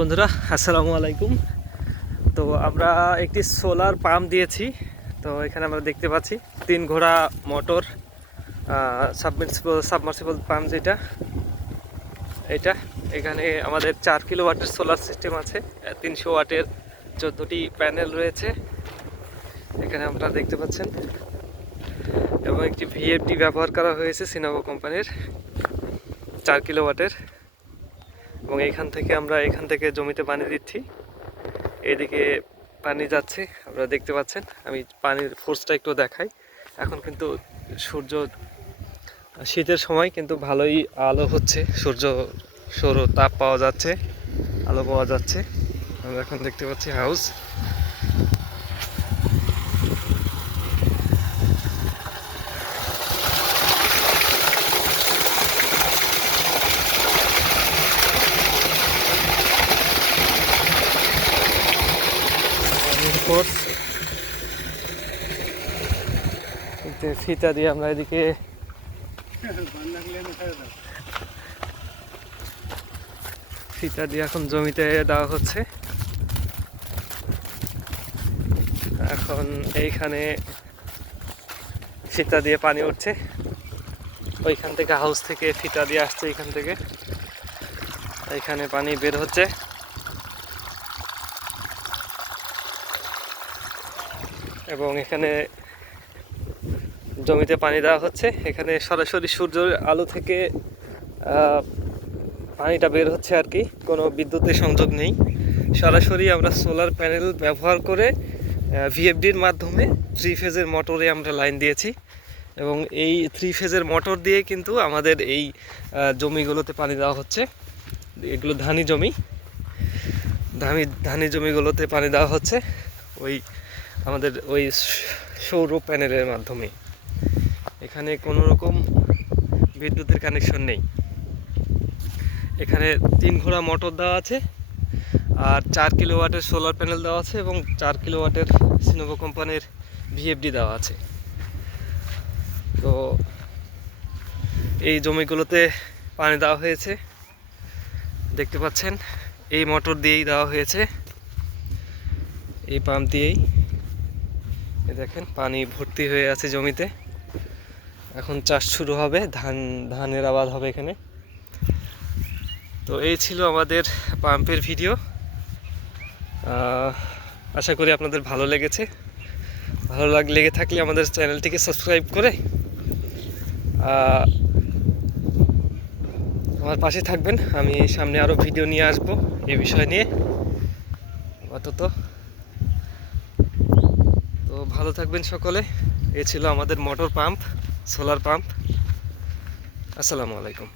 বন্ধুরা, আসসালামু আলাইকুম। তো আমরা একটি সোলার পাম্প দিয়েছি। তো এখানে আমরা দেখতে পাচ্ছি 3 ঘোড়া মোটর সাবমার্সিবল পাম্প, যেটা এটা এখানে আমাদের 4 কিলোওয়াটের সোলার সিস্টেম আছে। 300 ওয়াটের 14টি প্যানেল রয়েছে এখানে আমরা দেখতে পাচ্ছেন, এবং একটি ভিএফডি ব্যবহার করা হয়েছে সিনোভো কোম্পানির 4 কিলোওয়াটের। এবং এখান থেকে জমিতে পানি দিচ্ছি, এদিকে পানি যাচ্ছে, আপনারা দেখতে পাচ্ছেন। আমি পানির ফোর্সটা একটু দেখাই। এখন কিন্তু সূর্য, শীতের সময় কিন্তু ভালোই আলো হচ্ছে, সৌর তাপ পাওয়া যাচ্ছে, আলো পাওয়া যাচ্ছে। আমরা এখন দেখতে পাচ্ছি হাউস। ফোর্স ফিতা দিয়ে আমরা এদিকে ফিতা দিয়ে এখন জমিতে দেওয়া হচ্ছে। এখন এইখানে ফিতা দিয়ে পানি উঠছে, ওইখান থেকে হাউস থেকে ফিতা দিয়ে আসছে, এইখান থেকে এইখানে পানি বের হচ্ছে। এবং এখানে জমিতে পানি দেওয়া হচ্ছে। এখানে সরাসরি সূর্যের আলো থেকে পানিটা বের হচ্ছে আর কি, কোনো বিদ্যুতের সংযোগ নেই। সরাসরি আমরা সোলার প্যানেল ব্যবহার করে ভিএফডির মাধ্যমে 3 ফেজের মোটরে আমরা লাইন দিয়েছি, এবং এই 3 ফেজের মোটর দিয়ে কিন্তু আমাদের এই জমিগুলোতে পানি দেওয়া হচ্ছে। এগুলো ধানি জমিগুলোতে পানি দেওয়া হচ্ছে আমাদের ওই সৌর প্যানেলের মাধ্যমে। এখানে কোনো রকম বিদ্যুতের কানেকশন নেই। এখানে 3 ঘোড়া মোটর দেওয়া আছে, আর 4 কিলোওয়াটের সোলার প্যানেল দেওয়া আছে, এবং 4 কিলোওয়াটের সিনোভো কোম্পানির ভিএফডি দেওয়া আছে। তো এই জমিগুলোতে পানি দেওয়া হয়েছে, দেখতে পাচ্ছেন। এই মোটর দিয়েই দেওয়া হয়েছে, এই পাম্প দিয়েই। দেখেন পানি ভর্তি হয়ে আছে জমিতে। এখন চাষ শুরু হবে, ধানের আবাদ হবে এখানে। তো এই ছিল আমাদের পাম্পের ভিডিও। আশা করি আপনাদের ভালো লেগেছে। লেগে থাকলে আমাদের চ্যানেলটিকে সাবস্ক্রাইব করে আমার পাশে থাকবেন। আমি সামনে আরও ভিডিও নিয়ে আসব এই বিষয় নিয়ে। তো ভালো থাকবেন সকলে। এই ছিল আমাদের মোটর পাম্প, সোলার পাম্প। আসসালামু আলাইকুম।